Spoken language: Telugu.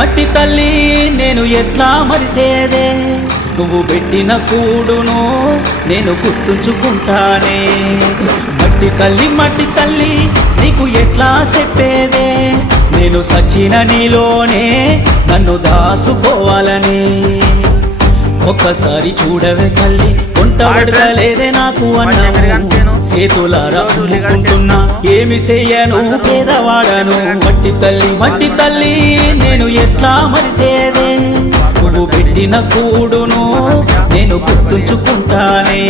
మట్టి తల్లి నేను ఎట్లా మరిసేదే, నువ్వు పెట్టిన కూడును నేను గుర్తుంచుకుంటానే. మట్టి తల్లి నీకు ఎట్లా చెప్పేదే, నేను సచిన నీలోనే నన్ను దాసుకోవాలని. ఒక్కసారి చూడవే తల్లి, కొంటబడలేదే నాకు అన్నాను. సేతులారా అమ్ముకుంటున్నా ఏమి చెయ్యను, పేదవాడను. మట్టి తల్లి నేను ఎట్లా మరిసేదే, నువ్వు పెట్టిన కూడును నేను గుర్తుంచుకుంటానే.